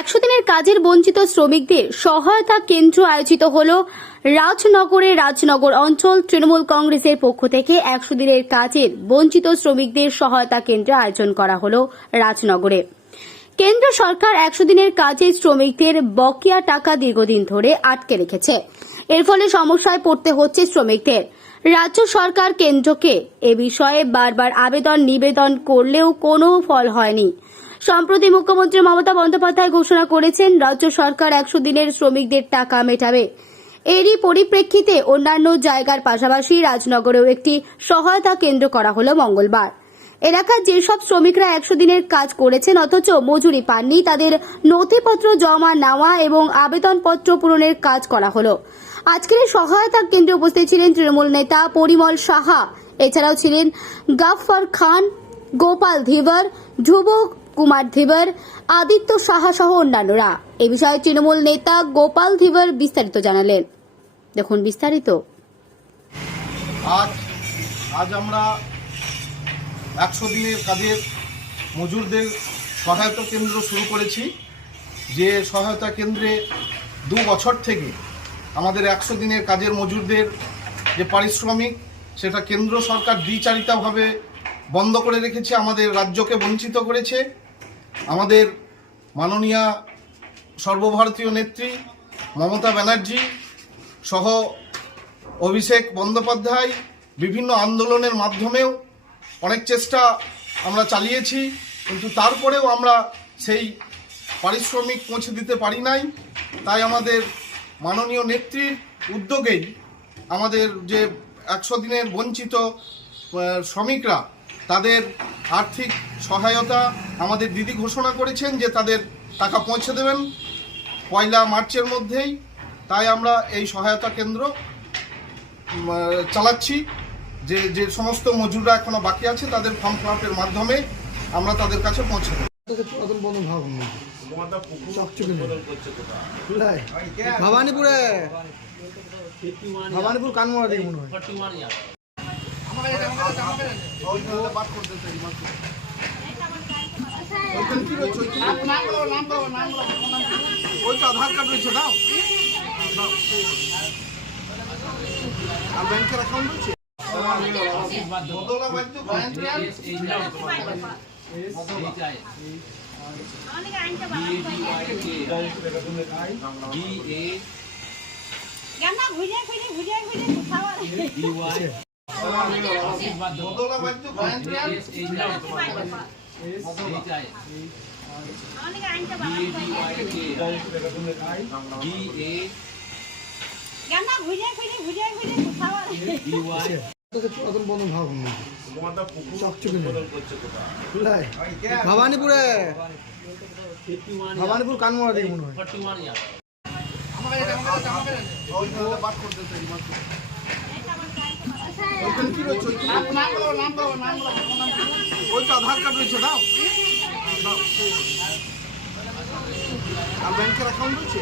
একশো দিনের কাজের বঞ্চিত শ্রমিকদের সহায়তা কেন্দ্র আয়োজিত হল রাজনগরে রাজনগর অঞ্চল তৃণমূল কংগ্রেসের পক্ষ থেকে একশো দিনের কাজের বঞ্চিত শ্রমিকদের সহায়তা কেন্দ্র আয়োজন করা হল রাজনগরে। কেন্দ্র সরকার একশো দিনের কাজে শ্রমিকদের বকেয়া টাকা দীর্ঘদিন ধরে আটকে রেখেছে। এর ফলে সমস্যায় পড়তে হচ্ছে শ্রমিকদের। রাজ্য সরকার কেন্দ্রকে এ বিষয়ে বারবার আবেদন, নিবেদন করলেও কোনো ফল হয়নি। সম্প্রতি মুখ্যমন্ত্রী মমতা বন্দ্যোপাধ্যায় ঘোষণা করেছেন, রাজ্য সরকার একশো দিনের শ্রমিকদের টাকা মেটাবে। এরই পরিপ্রেক্ষিতে অন্যান্য জায়গার পাশাপাশি রাজনগরেও একটি সহায়তা কেন্দ্র করা হল মঙ্গলবার। এলাকার যেসব শ্রমিকরা একশো দিনের কাজ করেছেন, অথচ মজুরি পাননি, তাদের নথিপত্র জমা নেওয়া এবং আবেদনপত্র পূরণের কাজ করা হলো। আজকের এই সহায়তা কেন্দ্রে উপস্থিত ছিলেন তৃণমূল নেতা পরিমল সাহা। এছাড়াও ছিলেন গাফফার খান, গোপাল ধীবর, ধ্রুব কুমার ধীবর, আদিত্য সাহা সহ অন্যান্যরা। এ বিষয়ে তৃণমূল নেতা গোপাল ধীবর বিস্তারিত জানালেন। দেখুন বিস্তারিত। আজ আজ আমরা একশো দিনের কাজের মজুরদের সহায়তা কেন্দ্র শুরু করেছি। যে সহায়তা কেন্দ্রে দু বছর থেকে আমাদের একশো দিনের কাজের মজুরদের যে পারিশ্রমিক, সেটা কেন্দ্র সরকার দ্বিচারিতাভাবে বন্ধ করে রেখেছে, আমাদের রাজ্যকে বঞ্চিত করেছে। আমাদের মাননীয়া সর্বভারতীয় নেত্রী মমতা ব্যানার্জি সহ অভিষেক বন্দ্যোপাধ্যায় বিভিন্ন আন্দোলনের মাধ্যমেও অনেক চেষ্টা আমরা চালিয়েছি, কিন্তু তারপরেও আমরা সেই পারিশ্রমিক পৌঁছে দিতে পারি নাই। তাই আমাদের মাননীয় নেত্রীর উদ্যোগেই আমাদের যে একশো দিনের বঞ্চিত শ্রমিকরা, তাদের আর্থিক সহায়তা আমাদের দিদি ঘোষণা করেছেন যে তাদের টাকা পৌঁছে দেবেন। পয়লা মার্চের মধ্যেই তাই আমরা এই সহায়তা কেন্দ্র চালাচ্ছি। যে যে সমস্ত মজুররা এখনও বাকি আছে, তাদের ফর্ম ফ্লাপের মাধ্যমে আমরা তাদের কাছে পৌঁছে দেবো। ভবানীপুরে ভবানীপুর কানমোড়া দিকে মনে হয় আধার কার্ড রয়েছে দাও দাও। আর ব্যাংকের অ্যাকাউন্ট রয়েছে ঘুরে ঘুরে ঘুরে ঘুরে কোথাও ভবানীপুরে ভবানীপুর কানমোড়া দিকে মনে হয়? আধার কার্ড রয়েছে দাও। আর ব্যাংকের অ্যাকাউন্ট রয়েছে